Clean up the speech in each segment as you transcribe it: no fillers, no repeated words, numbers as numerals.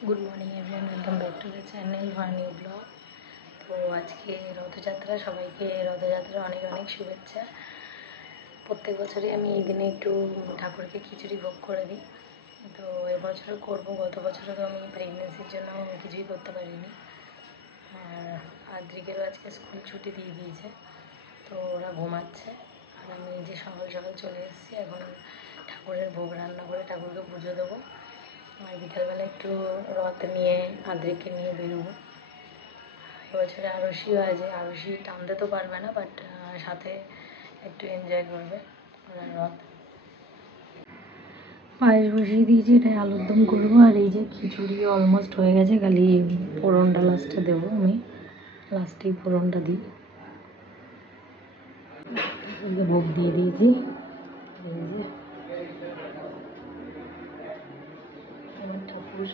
Good morning everyone, welcome back to the channel for new blog. तो आज के रथयात्रा सबाइके रथयात्रा अनेक अनेक शुभेच्छा। प्रत्येक बछरই আমি এই দিনে একটু ঠাকুরকে খিচুড়ি ভোগ করে দিই। তো এবছর করব, গত বছরও তো আমি প্রেগনেন্সির জন্য কিছুই করতে পারিনি। আর আদ্রিকেরও আজকে স্কুল ছুটি দিয়ে দিয়েছে, তো ওরা ঘুমাচ্ছে। আর আমি যে সকাল সকাল চলে এসেছি, এখন ঠাকুরের ভোগ রান্না করে ঠাকুরকে পুজো দেবো। আর বিকালবেলা একটু রথ নিয়ে আদ্রিককে নিয়ে বেরোবো। এবছরে আরশিও আছে, আরশি টানতে তো পারবে না, বাট সাথে একটু এনজয় করবে রথ। পায়েস বসিয়ে দিয়েছি, এটাই আলুর দম করবো। আর এই যে খিচুড়ি অলমোস্ট হয়ে গেছে, খালি ফোড়নটা লাস্টে দেবো। আমি লাস্টেই ফোড়নটা দিই। ভোগ দিয়ে দিয়েছি। এই যে ঠাকুর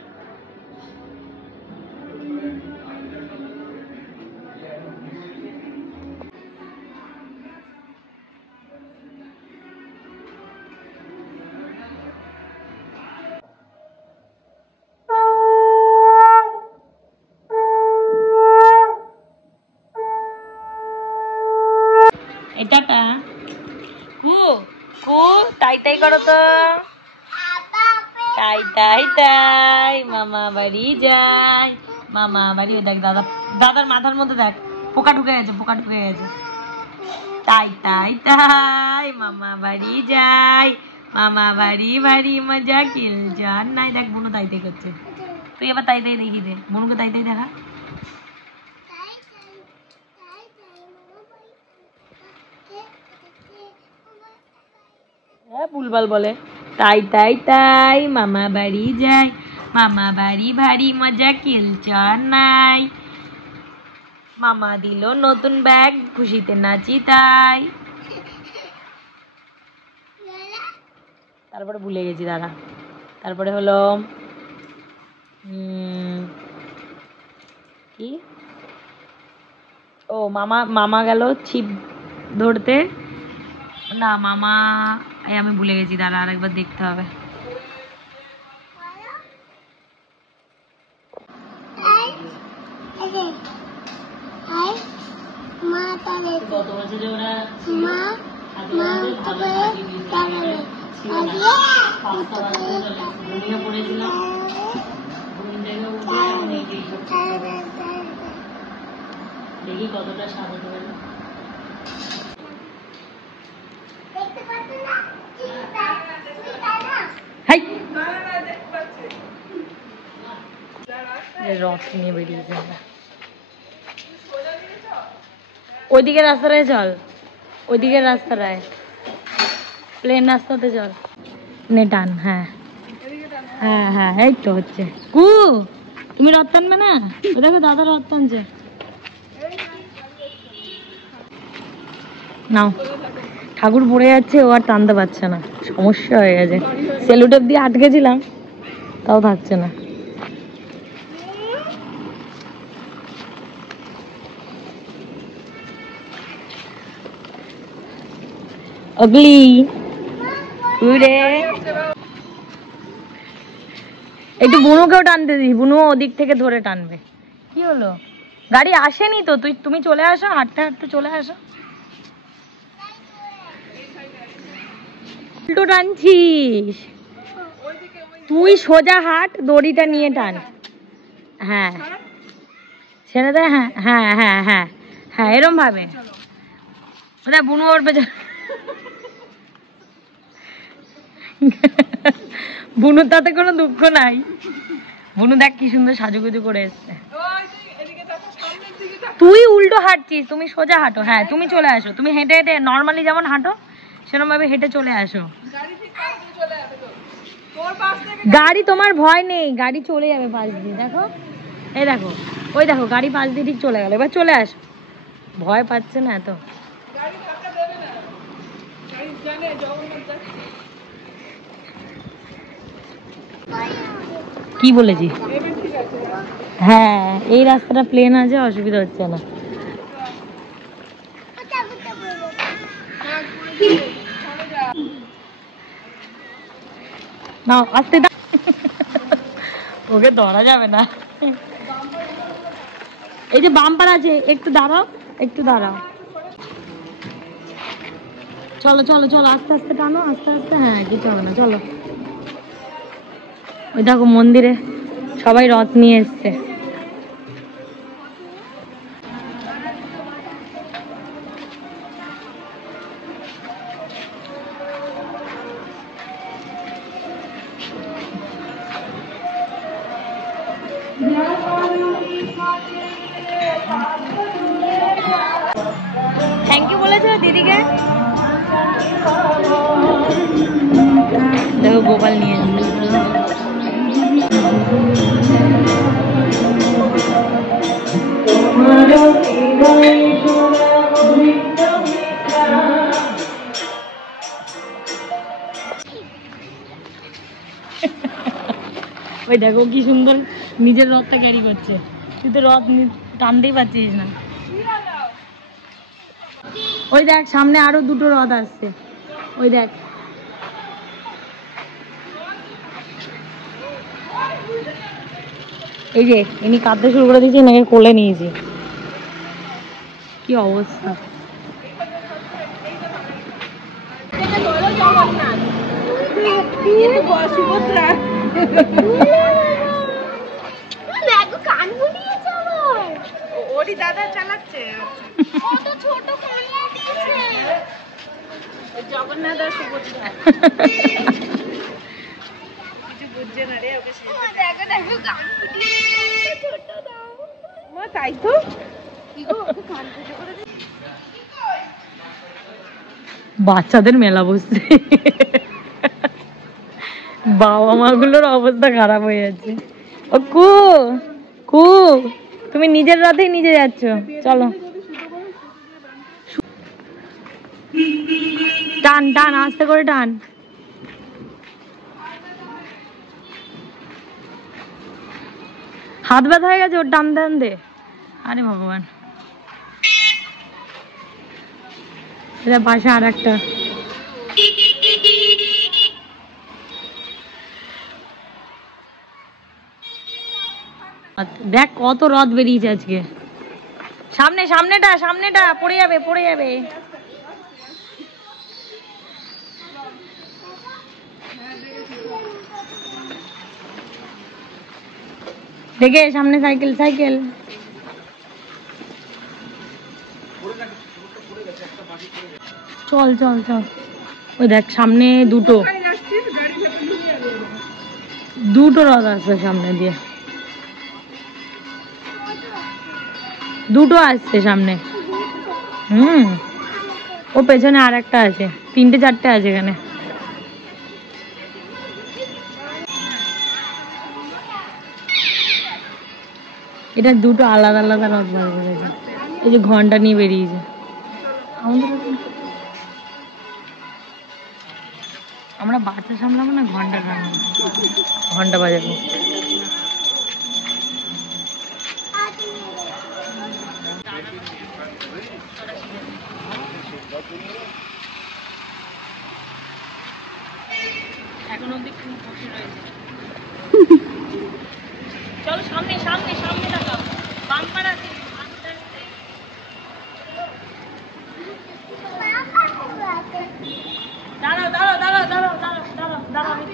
এটাটা কু কু তাই তাই করো তো, তাই তাই তাই মামা বাড়ি যাই, মামা বাড়ি। দেখ দাদা, দাদার মাথার মধ্যে দেখ পোকা ঢুকে গেছে, পোকা ঢুকে গেছে। তাই তাই তাই মামা বাড়ি যাই, মামা বাড়ি বাড়ি মজা কিল জান নাই। দেখ বুনু তাই তাই করছে, তুই এবার তাই তাই দেখি দে, বুনুকে তাই তাই দেখা। হ্যাঁ ভুলভাল বলে। তাই তাই তাই মামা বাড়ি যাই, মামা বাড়ি ভারী মজা কিলচার নাই, মামা দিল নতুন ব্যাগ খুশিতে নাচি তাই। তারপরে ভুলে গেছি দাদা। তারপরে হলো কি, ও মামা মামা গেল ছিপ ধরতে। না মামা, আমি ভুলে গেছি দাঁড়া, আরেকবার দেখতে হবে। গত বছরে ওরা ঘুমিয়ে পড়েছিলাম, দেখি কতটা সাজাতে পারি। রথ নিয়ে বেরিয়েছে আমরা। ওইদিকে রাস্তাটায় চল, ওইদিকে রাস্তাটায়, প্লেন রাস্তাতে চল। নে টান, হ্যাঁ হ্যাঁ হ্যাঁ এই তো হচ্ছে। কু তুমি রথ টানবে না? ও দেখো দাদা রথ টানছে। নাও, ঠাকুর পড়ে যাচ্ছে, ও আর টানতে পারছে না, সমস্যা হয়ে গেছে। সেলুটেপ দিয়ে আটকেছিলাম, তাও থাকছে না। অগলি উড়ে একটু বুনুকেও টানতে দিই, বুনু ওদিক থেকে ধরে টানবে। কি হলো, গাড়ি আসেনি তো, তুমি চলে আসো, হাঁটতে হাঁটতে চলে আসো। উল্টো টানছিস তুই, সোজা হাট, দড়িটা নিয়ে টান। হ্যাঁ ছেড়ে দে, হ্যাঁ হ্যাঁ হ্যাঁ হ্যাঁ হ্যাঁ এরম ভাবে। বুনু ওর পেছনে, বুনুর তাতে কোনো দুঃখ নাই। বুনু দেখ কি সুন্দর সাজুগুজু করে এসছে। তুই উল্টো হাঁটছিস, তুমি সোজা হাঁটো। হ্যাঁ তুমি চলে আসো, তুমি হেঁটে হেঁটে নর্মালি যেমন হাঁটো সেরকম ভাবে হেঁটে চলে আসো। গাড়ি তোমার ভয় নেই, গাড়ি চলে যাবে পাশ দিয়ে। দেখো এই দেখো, ওই দেখো গাড়ি পাশ দিয়ে ঠিক চলে গেল। এবার চলে আসো, ভয় পাচ্ছে না এত। কি বলেছি? হ্যাঁ এই রাস্তাটা প্লেন আছে, অসুবিধা হচ্ছে না। না আস্তে ওকে ধরা যাবে না। এই যে বাম্পার আছে, একটু দাঁড়াও, একটু দাঁড়াও। চলো চলো চলো, আস্তে আস্তে টানো, আস্তে আস্তে। হ্যাঁ, কিছু হবে না, চলো। ওই দেখো মন্দিরে সবাই রথ নিয়ে এসছে। থ্যাংক ইউ বলেছো দিদিকে। দেখো গোপাল নিয়ে ওই দেখো কি সুন্দর নিজের রথটা ক্যারি করছে। তুই তো রথ টানতেই পারছিস না। ওই দেখ সামনে আরো দুটো রথ আসছে, ওই দেখ। এই যে ইনি কাঁদতে শুরু করে দিয়েছি, নাকি কোলে নিয়েছি। কি অবস্থা। দাদা চালাচ্ছে জগন্নাথ আর সুভদ্রা। কিছু বুঝছে না রে ওকে। তাই তো বাচ্চাদের মেলা বসছে, বাবা মা গুলোর অবস্থা খারাপ হয়ে যাচ্ছে। ও কু কু, তুমি নিজের রথেই নিজে যাচ্ছ, চলো। টান টান, আস্তে করে টান। হাত ব্যথা হয়ে গেছে ওর টানতে টানতে। আরে ভগবান। এটা পাশে আর একটা। দেখ কত রথ বেরিয়েছে আজকে। সামনে সামনেটা সামনেটা পড়ে যাবে পড়ে যাবে। দেখে সামনে সাইকেল সাইকেল। চল চল চল। ওই দেখ সামনে দুটো দুটো রথ আসছে সামনে দিয়ে, দুটো আসছে সামনে। ও পেছনে আর একটা আছে, তিনটে চারটে আছে এখানে। এটা দুটো আলাদা আলাদা রথ বার করেছে। এই যে ঘন্টা নিয়ে বেরিয়েছে। আমরা বাচ্চা সামলাবো না ঘন্টা সামলাবো, ঘন্টা বাজাবো। এখন অব্দি খুব বসে রয়েছে। চলো সামনে সামনে সামনে তাকাও, বাম্পার আছে। দাঁড়াও দাঁড়াও দাঁড়াও দাঁড়াও দাঁড়াও দাঁড়াও দাঁড়াও, আমি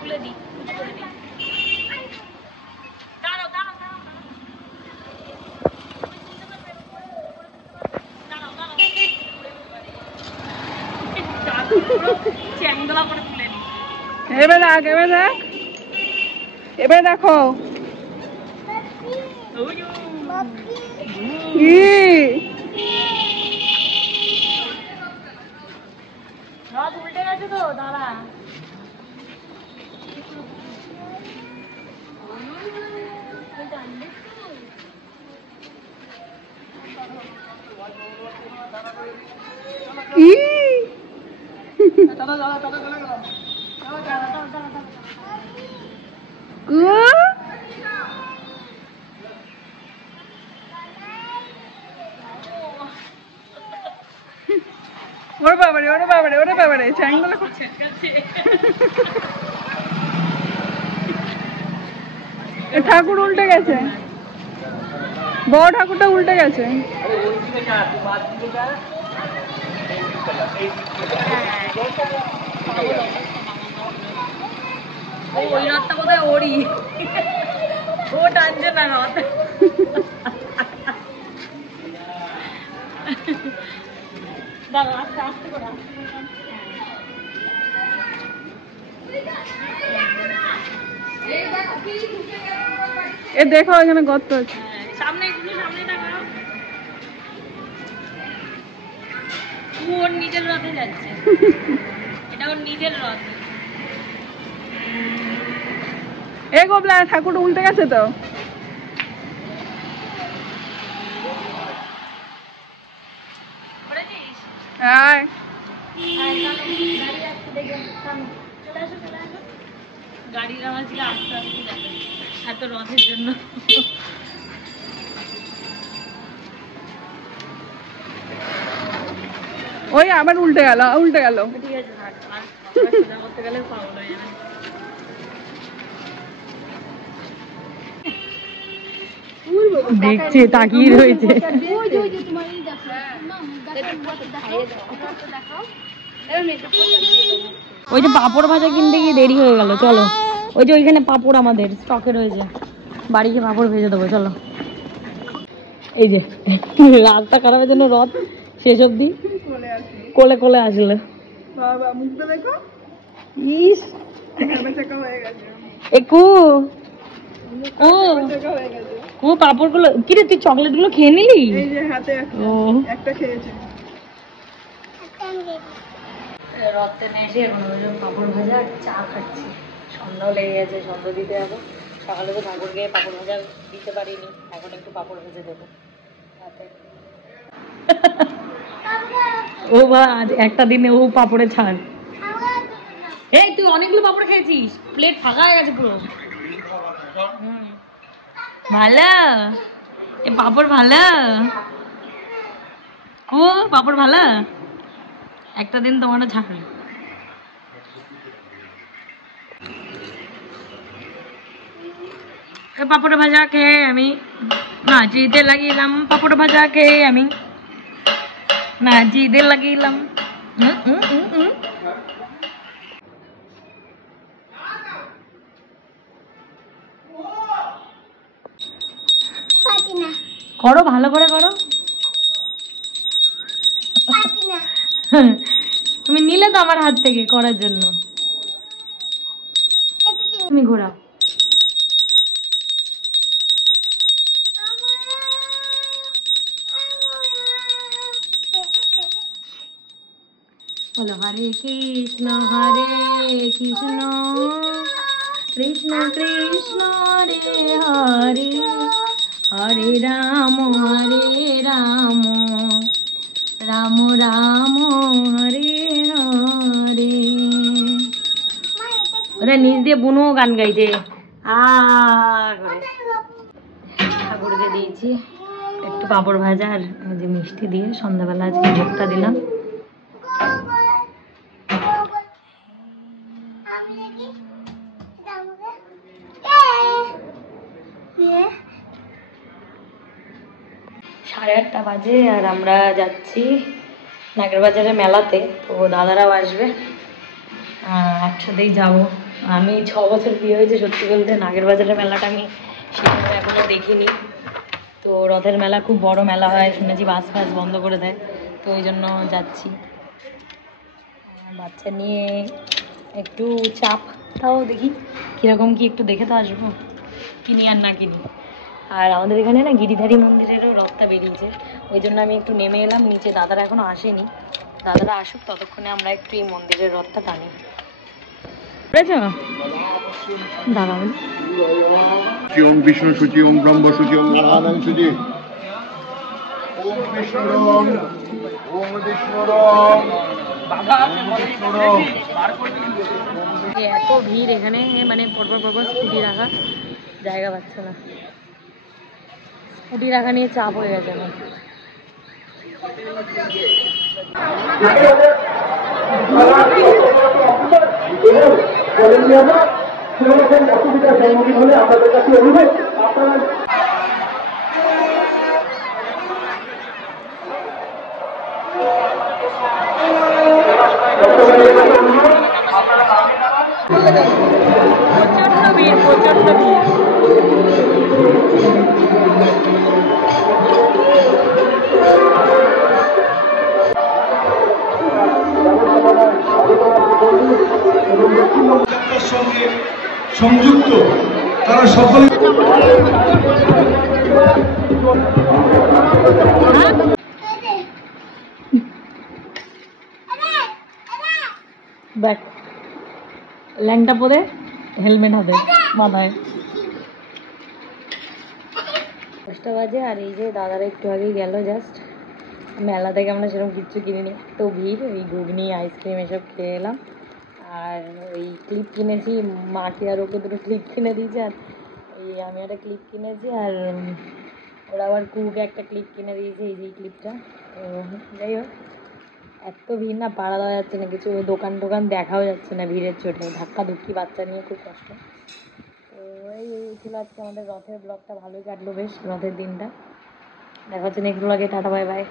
তুলে দিই তুলে দিই। দাঁড়াও দাঁড়াও দাঁড়াও দাঁড়াও দাঁড়াও, চ্যাংদোলা করে তুলে দিই। এবার দেখ এবার দেখ এবার দেখো রথ উল্টে গেছে তো, দাঁড়া। ওরে বাবারে ওরে বাবারে ওরে বাবারে চ্যাংদোলা করছে। ঠাকুর উল্টে গেছে, বড় ঠাকুরটা উল্টে গেছে। ওই রথটা বোধহয় ওরই, ও টানছে না রথ। এ দেখো এখানে গর্ত আছে। সামনে একটু সামনে তাকাও। ও ওর নিজের রথে যাচ্ছে, এটা ওর নিজের রথ। এ গোবলা ঠাকুর উল্টে গেছে তো। হ্যাঁ গাড়ির আওয়াজ আস্তে আস্তে যাবে এত রথের জন্য। ওই আবার উল্টে গেল, উল্টে গেল। ঠিক আছে থাক, আর সোজা করতে গেলে পাগল হয়ে যাবে। দেখছে, তাকিয়ে রয়েছে। ওই যে পাঁপড় ভাজা কিনতে গিয়ে দেরি হয়ে গেল, চলো। ওই যে ওইখানে পাঁপড় আমাদের স্টকে রয়েছে, বাড়ি গিয়ে পাঁপড় ভেজে দেবো, চলো। এই যে রাতটা খারাপের জন্য রথ শেষ অব্দি কোলে কোলে আসলে। বাবা মুখটা দেখো, ইস একু ও ও পাঁপড় গুলো কিরে, তুই চকলেট গুলো খেয়ে নিলি? এই যে হাতে একটা খেয়েছে। রথ টেনে এসে এখন পাঁপড় ভাজা আর চা খাচ্ছি। সন্ধ্যাও লেগে গেছে, সন্ধ্যা দিতে যাবো। সকালে তো ঠাকুরকে পাঁপড় ভাজা দিতে পারিনি, এখন একটু পাঁপড় ভেজে দেবো রাতে। ও বা আজ একটা দিনে ও পাঁপড়ে ছাড়। এই তুই অনেকগুলো পাঁপড় খেয়েছিস, প্লেট ফাঁকা হয়ে গেছে পুরো। ভালো এ পাঁপড়, ভালো ও পাঁপড় ভালো, একটা দিন তোমারও ছাড়বে। পাঁপড় ভাজা খেয়ে আমি নাচিতে লাগিলাম, পাঁপড় ভাজা খেয়ে আমি নাচিতে লাগিলাম। করো ভালো করে করো। তুমি নিলে তো আমার হাত থেকে করার জন্য, তুমি ঘোরাও। বলো হরে কৃষ্ণ কৃষ্ণ কৃষ্ণ কৃষ্ণ রে হরে, হরে রাম রাম রাম হরে হরে। ওরা নিজ দিয়ে বুনো গান গাইছে। ঠাকুরকে দিয়েছি একটু পাঁপড় ভাজা আর যে মিষ্টি দিয়ে সন্ধ্যাবেলা আজকে ভোগটা দিলাম। সাড়ে 8টা বাজে আর আমরা যাচ্ছি নাগের বাজারে মেলাতে। তো দাদারাও আসবে, একসাথেই যাব। আমি 6 বছর বিয়ে হয়েছে, সত্যি বলতে নাগের বাজারের মেলাটা আমি সেভাবে এখনো দেখিনি। তো রথের মেলা খুব বড় মেলা হয় শুনেছি, বাস ফাস বন্ধ করে দেয়, তো ওই জন্য যাচ্ছি। বাচ্চা নিয়ে একটু চাপ, তাও দেখি কীরকম কি একটু দেখে তো আসবো, কিনি আর না কিনি। আর আমাদের এখানে না গিরিধারী মন্দিরেরও রথটা বেরিয়েছে, ওই জন্য আমি একটু নেমে এলাম নিচে। দাদারা এখনো আসেনি, দাদারা আসুক ততক্ষণে আমরা একটু এই মন্দিরের রথটা টানি। দাঁড়াবেন ওম বিষ্ণু সূচি, ওম ব্রহ্ম সূচি, ওম নারায়ণ সূচি, ওম বিষ্ণুরম, ওম বিষ্ণুরম। এত ভিড় এখানে, মানে পরপর পরপর স্কুটি রাখা, জায়গা পাচ্ছে না। স্কুটি রাখা নিয়ে চাপ হয়ে গেছে আমার। কোনো রকম অসুবিধার সম্মুখীন হলে আপনাদের কাছে অনুরোধ আপনারা প্রচন্ড ভিড়, প্রচন্ড ভিড়। সঙ্গে সংযুক্ত তারা সকলে ব্যাক ল্যাংটা পরে হেলমেট হাতে মাথায়। 10টা বাজে আর এই যে দাদারা একটু আগেই গেল জাস্ট। মেলা থেকে আমরা সেরকম কিচ্ছু কিনিনি, এত ভিড়। ওই ঘুগনি আইসক্রিম এসব খেয়ে এলাম। আর ওই ক্লিপ কিনেছি, মাকে আর ওকে দুটো ক্লিপ কিনে দিয়েছে। আর ওই আমি একটা ক্লিপ কিনেছি আর ওরা আবার কুকে একটা ক্লিপ কিনে দিয়েছে, এই যে ক্লিপটা। তো যাই হোক, এত ভিড় না পাড়া দেওয়া যাচ্ছে না, কিছু দোকান টোকান দেখাও যাচ্ছে না ভিড়ের চোটে। ধাক্কা ধুক্কি বাচ্চা নিয়ে খুব কষ্ট। তো এই ছিল আজকে আমাদের রথের ব্লগটা। ভালোই কাটলো বেশ রথের দিনটা। দেখা হচ্ছে নেক্সট ব্লগে। Tata, bye bye.